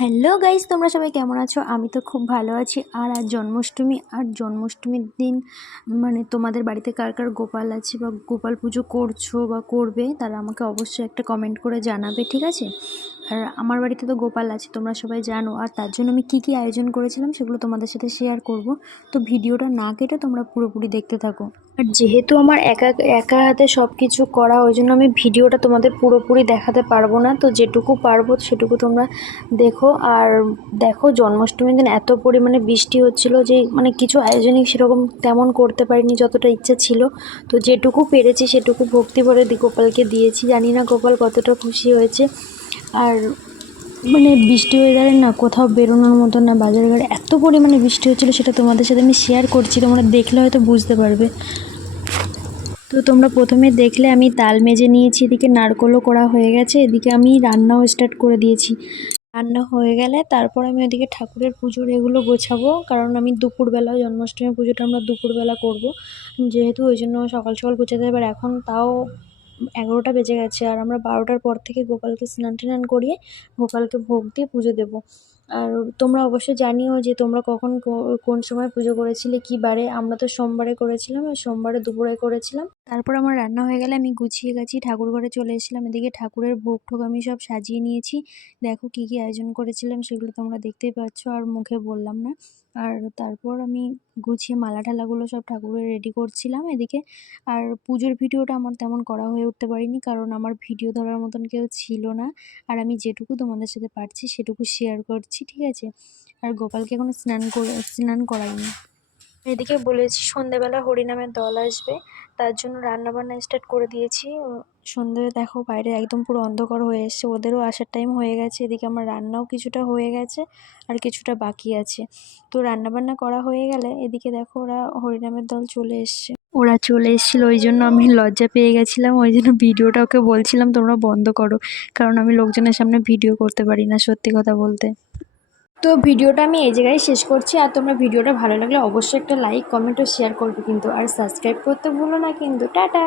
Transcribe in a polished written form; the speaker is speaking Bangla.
হ্যালো গাইস, তোমরা সবাই কেমন আছো? আমি তো খুব ভালো আছি। আর আজ জন্মাষ্টমীর দিন মানে তোমাদের বাড়িতে কার কার গোপাল আছে বা গোপাল পুজো করছো বা করবে, তারা আমাকে অবশ্যই একটা কমেন্ট করে জানাবে, ঠিক আছে? আর আমার বাড়িতে তো গোপাল আছে, তোমরা সবাই জানো। আর তার জন্য আমি কী কী আয়োজন করেছিলাম সেগুলো তোমাদের সাথে শেয়ার করব। তো ভিডিওটা না কেটে তোমরা পুরোপুরি দেখতে থাকো। আর যেহেতু আমার একা একা হাতে সব কিছু করা, ওই জন্য আমি ভিডিওটা তোমাদের পুরোপুরি দেখাতে পারবো না। তো যেটুকু পারবো সেটুকু তোমরা দেখো। আর দেখো, জন্মাষ্টমীর দিন এত পরিমাণে বৃষ্টি হচ্ছিল যে মানে কিছু আয়োজনই সেরকম তেমন করতে পারিনি যতটা ইচ্ছা ছিল। তো যেটুকু পেরেছি সেটুকু ভক্তি ভরে গোপালকে দিয়েছি। জানি না গোপাল কতটা খুশি হয়েছে। আর মানে বৃষ্টি ওয়েদারে না কোথাও বেরোনোর মতো না, বাজার ঘাটে এত পরিমাণে বৃষ্টি হচ্ছিলো, সেটা তোমাদের সাথে আমি শেয়ার করছি, তোমরা দেখলে হয়তো বুঝতে পারবে। তো তোমরা প্রথমে দেখলে আমি তাল মেজে নিয়েছি, এদিকে নারকোলও করা হয়ে গেছে, এদিকে আমি রান্নাও স্টার্ট করে দিয়েছি। রান্না হয়ে গেলে তারপর আমি ওদিকে ঠাকুরের পুজোর এগুলো গোছাবো, কারণ আমি দুপুরবেলা জন্মাষ্টমী পুজোটা আমরা দুপুরবেলা করব, যেহেতু ওই জন্য সকাল সকাল গোছাতে হবে। আর এখন তাও 11টা বেজে গেছে, আর আমরা 12টার পর থেকে গোপালকে স্নান টান করিয়ে গোপালকে ভোগ দিয়ে পুজো দেবো। আর তোমরা অবশ্যই জানিও যে তোমরা কখন কোন সময় পুজো করেছিলে, কী বারে। আমরা তো সোমবারে করেছিলাম, আর সোমবারে দুপুরে করেছিলাম। তারপর আমার রান্না হয়ে গেলে আমি গুছিয়ে গাছি ঠাকুর ঘরে চলে এসেছিলাম। এদিকে ঠাকুরের ভোগ ঠোক আমি সব সাজিয়ে নিয়েছি। দেখো কী কী আয়োজন করেছিলাম সেগুলো তোমরা দেখতেই পাচ্ছ, আর মুখে বললাম না। আর তারপর আমি গুছিয়ে মালা ঠালাগুলো সব ঠাকুরের রেডি করছিলাম এদিকে। আর পুজোর ভিডিওটা আমার তেমন করা হয়ে উঠতে পারিনি, কারণ আমার ভিডিও ধরার মতন কেউ ছিল না। আর আমি যেটুকু তোমাদের সাথে পারছি সেটুকু শেয়ার করছি, ঠিক আছে? আর গোপালকে এখনো স্নান করাইনি। এদিকে বলেছি সন্ধেবেলা হরিনামের দল আসবে, তার জন্য রান্নাবান্না স্টার্ট করে দিয়েছি। সন্ধে দেখো বাইরে একদম পুরো অন্ধকার হয়ে এসছে, ওদেরও আসার টাইম হয়ে গেছে। এদিকে আমার রান্নাও কিছুটা হয়ে গেছে আর কিছুটা বাকি আছে। তো রান্নাবান্না করা হয়ে গেলে এদিকে দেখো ওরা হরিনামের দল চলে এসছে। ওরা চলে এসেছিলো, ওই জন্য আমি লজ্জা পেয়ে গেছিলাম, ওই জন্য ভিডিওটা ওকে বলছিলাম তোমরা বন্ধ করো, কারণ আমি লোকজনের সামনে ভিডিও করতে পারি না, সত্যি কথা বলতে। তো ভিডিওটা আমি এই জায়গায় শেষ করছি। আর তোমরা ভিডিওটা ভালো লাগলে অবশ্যই একটা লাইক, কমেন্ট ও শেয়ার করবে কিন্তু। আর সাবস্ক্রাইব করতে ভুলো না কিন্তু। টাটা।